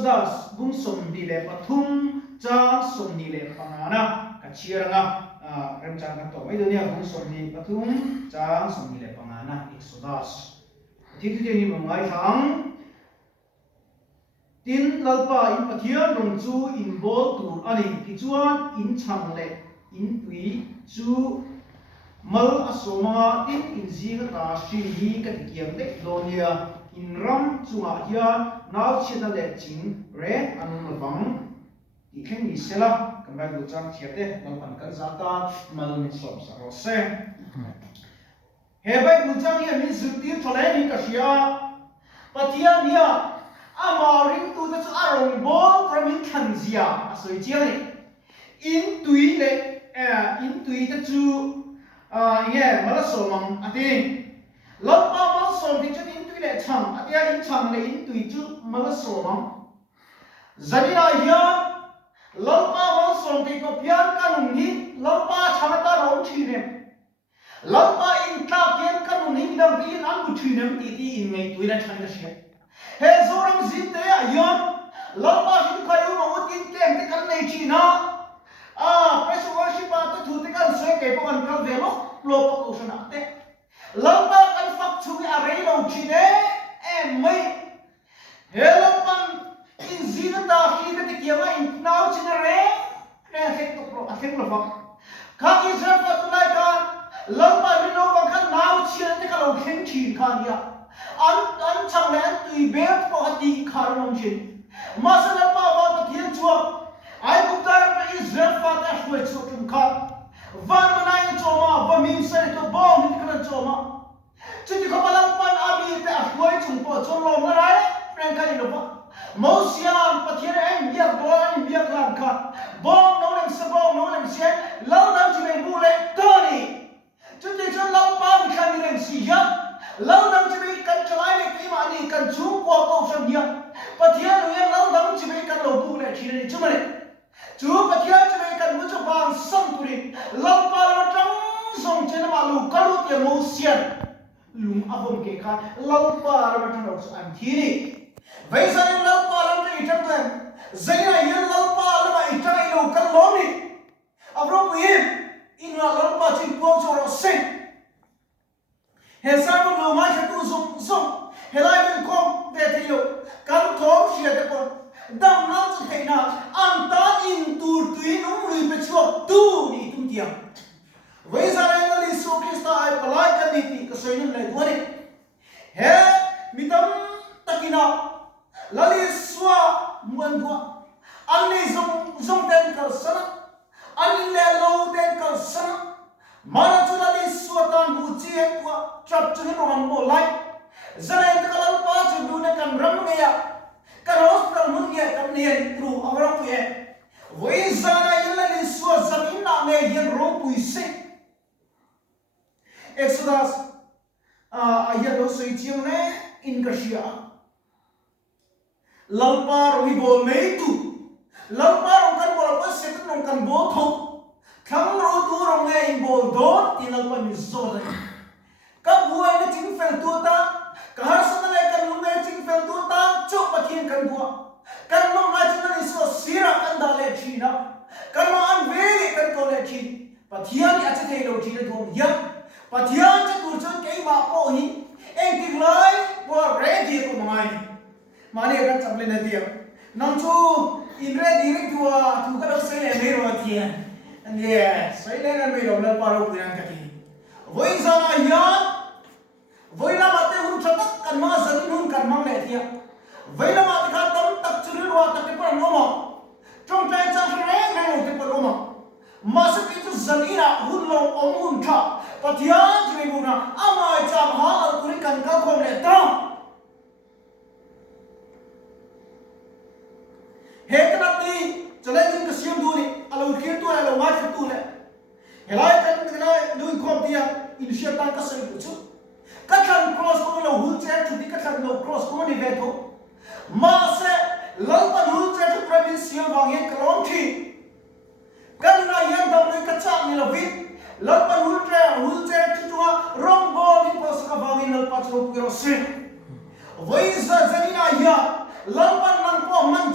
Exodus bung som di le pathum cha som ni le pangana ka chiaranga rem chan ka to mai dunia bung som ni pathum cha som ni le pangana Exodus ti ti ni mangai thang tin lalpa in pathian rong chu in bol tur ani ki chuan in chang le in tui chu mal asoma tin in zinga ta shi hi ka tikiam le donia in ram chunga hian nau china le ching re anun lawang ti khen ni sela kan bai lu chang thiate lam kan zata mal ni som sa ro se he bai lu chang ya min zuti thole ni ka sia pathian nia amaring tu ta chu arong bol pramin khan zia asoi chiang ni in tui le in tui ta chu ye mala somang ati lampa mal som ti chu in tui le chang atia in chang le in tui chu mala somang zanina hian lampa mal som ti ko pian kanung ni lampa changata rong thinem lampa in ta pian kanung ni dam pi an bu thinem ti ti in ngai tui la chang ka sia he zoram zin te ayon lampa hin khayu ma utin tlem te kan nei chi na pressure worship ta thu te kan soi ke po kan kal velo lo po ko sana te lampa kan fak chu a rei lo chi ne em mai he lampa in zin ta hi ka te kiama in nau chi na re ne hek to pro a hek lo fak ka Israel fa tu lai ka lampa ni no ba kan nau chi te ka lo khen chi khan ya an chang le tui be po hati khar nom chin masala pa ba ta thian chuwa ai bu tar pa Israel fa ta shwe chu tum kha van manai choma ba min sai to bo min kana choma chu ti khabalang pan abi te a shwe chung po chon lo na rai ren ka ni lo pa mosiam pathian em bia do em bia klan kha bo no lem se bo no lem se lo dam chi me bu le toni chu ti chon lo pa mi khan ni rem si ya lâu năm chỉ biết cần trái để cái mà đi cần chú qua câu sân hiền và thiên người lâu năm chỉ biết cần đầu tư để chỉ để chúng mình chú và thiên chỉ biết cần muốn cho bạn sống tuổi lâu ba lâu trắng sống trên mà lù cả lù tiền màu xiên lùm áp dụng cái khác lâu ba lâu trắng đầu số anh thi đi vậy sao nên lâu ba lâu trắng trắng rồi dây này yên lâu ba lâu mà trắng lâu cần lóm đi áp dụng cái in là lâu ba chỉ quăng cho nó sinh he sa mo mai ka tu zum he lai ben kom ve te yo kan thom sia te kon dam na chu te na an ta in tur tui no ri pe chu tu ni tum dia ve sa re na li so krista ai palai ka ni ti ka soi nun lai du ni he mitam takina lali swa muan dua an ni zum ten ka sana an le lo ten ka sana mana chu lali swa tan bu chi ek wa trap chu ni ron mo lai zalai ta kalal pa chu du ne kan ram nge ya kan hospital mun ye kan ne tru awra ku ye voi zana yella ni swa zamin na nge yen ro pu se Exodus ayat lo soi chiang ne in Gracia lampa ro bol me tu lampa ro kan bol pa se tu kan bo tho thang ro tu ro nge in bol don tin lampa Mizo da ka buai na ching fel tu ta ka har sa na kan lu nge ching fel tu ta chok pathian kan bua kan no ma chin ni so sira kan da le chi na kan no an ve kan ko le chi pathian ni acha thei lo chi le thom ya pathian cha tu chon kei ma po hi en ti lai wa re di ko mai mane kan cham le na dia nam chu in re di ri tu ka lo se le me ro thia and yes sai le na me lo na pa ro pu nan ka ti voi zana ya voi na mate hun chatak kan ma zarin hun kan mang le thia voi na mate kha tam tak churi ro tak te par no ma trong tai cha re ne no te par no ma ma sa ki tu zanina hun lo om hun kha pathian ji me na amai cha ha al kuri kan ka khom le ta he kana ti challenge ka siam du ni alo khir tu alo ma tu le helai kan na lui khom tia in sia ta ka sai chu ka than cross ko lo hul che chu ti ka than lo cross ko ni ve tho ma se lo pa hul che chu province wang yen klong thi kan na yan dam ni ka cha ni lo vi lo pa hul che chu tu rong bo ni po sa ka wang lo pa chu ro se voi za zanina ya lo pa nang po man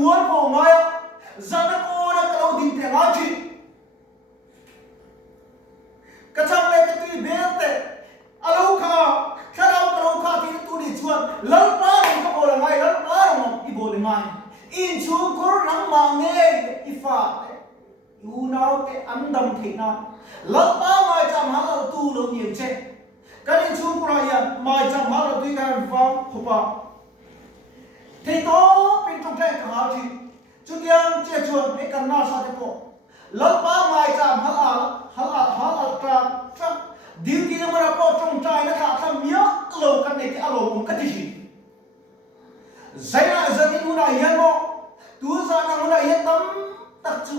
uan ko maya zana ko na kalau din te ngaji kachang le ka ti belte alo kha kharau kalau kha ti tu ni chuan lau pa ko ko la ngai lau pa mo i bo le ngai in chu ko nang ma nge i fa u nau te andam the na lau pa mai cham ha lo tu lo ni che kan in chu ko ya mai cham ha lo tu kan va khopa thế đó bên trong cái cả thì chú điang chia chuột để cần na sao thế bộ lớp ba mai chạm hal tra điều kia mà ra bộ trong trai nó cả tham nhớ lâu cái này cái alo cũng cái gì giải là giờ đi mua này hiện bộ tú ra là mua này hiện tấm đặc chú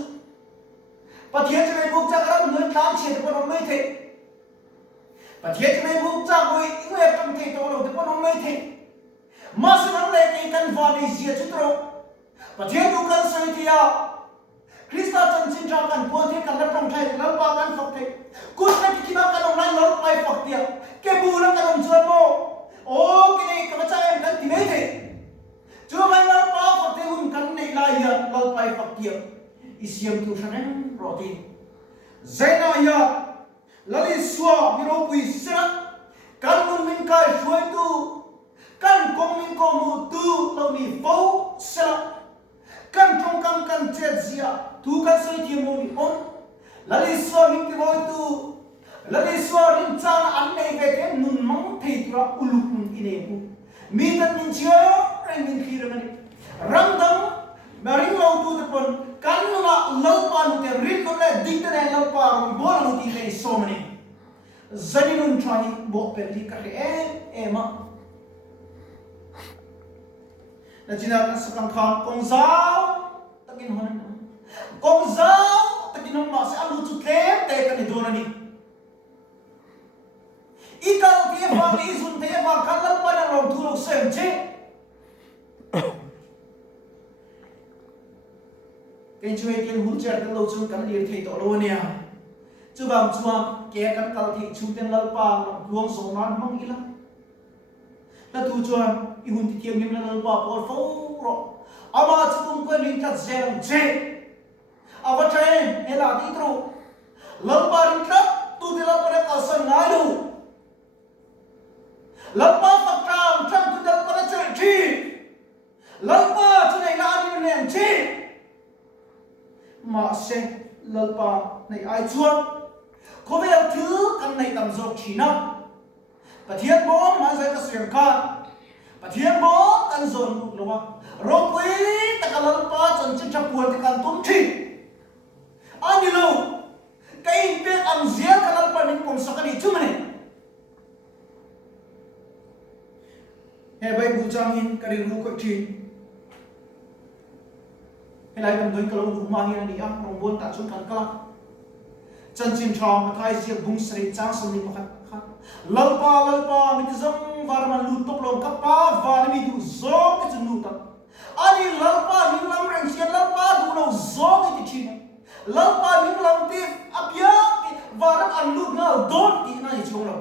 và thiệt cho nên buộc chắc là người tám chuyện thì nó mới thế và thiệt cho nên buộc chắc người người trong thế đó rồi thì nó mới thế masih nang lagi kan vani zia cutro, pasien bukan setia. Krista cinta kan puan kan datang thai lalpa kan fakte. Kusna kita kan orang lalpai faktia. Kebulan kan jual mo. Oh kini kepercayaan kan timai the. Cuma lalpa fakte un kan ni laya lalpai faktia. Isiam tu sanen roti. Zaina ya lali sua biropui serak kan mun min kai suai tu. Kan kong min kong mu tu lo ni fo sela kan trong kam kan chet zia tu kan soi ti mo ni on la li so min ki voi tu la li so rin chang an nei ve ke nun mang thei tra uluk mun ine pu mi tan min chia rai min khi ra ni rang dang ma ring lo tu te pon kan na lo pa nu te rin no le ding te lo pa ro bo lo ti le so mani zani nun trai bo pe li ka e ma na china kan sakang khan kong zao takin hon kong zao takin hon ma se alu chu tlem te kan ni dona ni ikal te va ni sun te va kalal pa na rom thu lok sem che ken chui ken hu cher kan lo chung kan lir thei to lo nia chu bang chuang ke kan kal thei chung ten lal pa luang song nan mang ila la tu chuan i hun ti tiam nim la ba por fo ro ama chung ko ning ta zeng che ava train ela ti tru la ba ring ka tu ti la pa ka san ngai lu la pa fa trang trang tu da pa che chi la pa chu nei la ni nen chi ma se la pa nei ai chuan ko ve thứ kan nei tam jok chi na pathian bo ma sai ka siang ka pathian bo kan zon lo wa ro pui ta ka lal pa chan chin chap puan ta kan tum thi ani lo kai pe am zia ka lal pa ning kom sakani chu mane he bai bu chang in ka ri ru ko thi he lai kam doi ka lo ru ma hi ani am rong bon ta chu kan kala chan chin chang ma thai sia bung sri chang sam ni pakhat lalpa mi zong var man lu top long kapa van mi du zo ke chnu ta ani lalpa mi lam reng sia lalpa du lo zo ke ti thina lalpa mi lam ti apya var an lu na dot ti na ni chong lo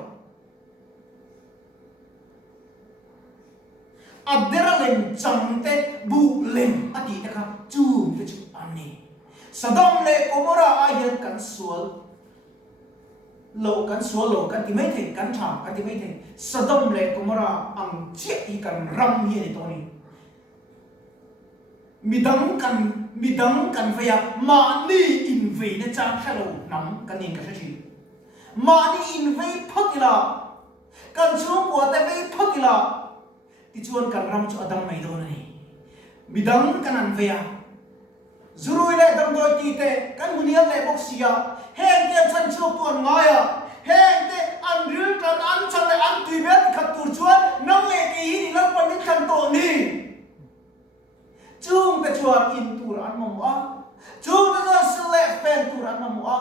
adera lem chamte bu lem ati ta kha chu ke chu ani sadom le komora ayan kan sual lo kan so lo kan ti mai the kan tha kan ti mai the sadom le komora ang che i kan ram hi ni to ni midang kan fa ya ma ni in ve na cha khalo nam kan ning ka thi ma ni in ve phakila kan chung ko te ve phakila ti chuan kan ram chu adam mai do ni midang kan an ve ya zurui le dam doi ti te kan muniam le bok sia heng te chan chu tuan ngaya heng te an ril tan an chan le an tui bet khat tur chuan nang le ke hi ni lang pan ni kan to ni chung pe chuan in tur an mom a chung te so le pen tur an mom a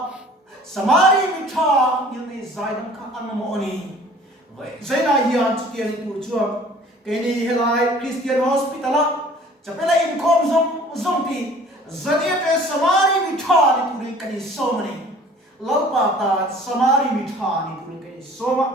samari mi tha ni ni zai dam kha an mom oni zai na hian chu ke tur chuan ke ni helai Christian hospital a chapela in khom zong ti zania pe samari mi tha ni turi kani somani lalpa ta samari mi tha ni turi kani soma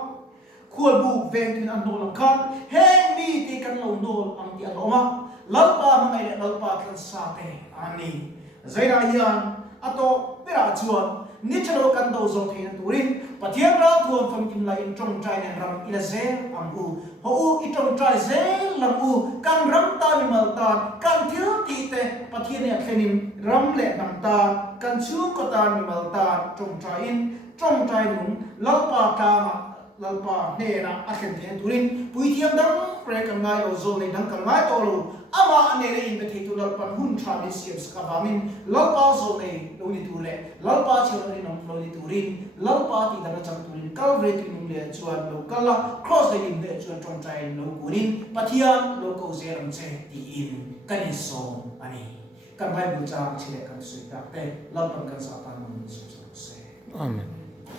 khol bu veng tin an no lam khan heng mi ti kan lo tong dol ang ti aloma lalpa mga ile lalpa kan sate ani zaira yan ato pera chuan ni chalo kan do zo thein turin pathian ra thuam pham kim la in trong trai nen ram ila ze am u ho u i trong trai ze lam u kan ram ta ni mal ta kan thiu ti te pathian ne thlenin ram le nam ta kan chu ko ta ni mal ta trong trai nung lalpa ka lalpa ne na akhen the turin pui thiam dang pre kan ngai lo zo nei dang kan ngai to lo ama ne re in bethe tu lalpa hun tra bi siam ska bamin lalpa zo nei lo ni tu le lalpa chelo ni nom lo ni turin lalpa ti da chang turin kal re ti nung le chuan lo kala cross the in le chuan trong trai lo kunin pathian lo ko ze ram che ti in kan so ani kan bai bu cha chile kan sui ta te lalpa kan sa ta nom so se amen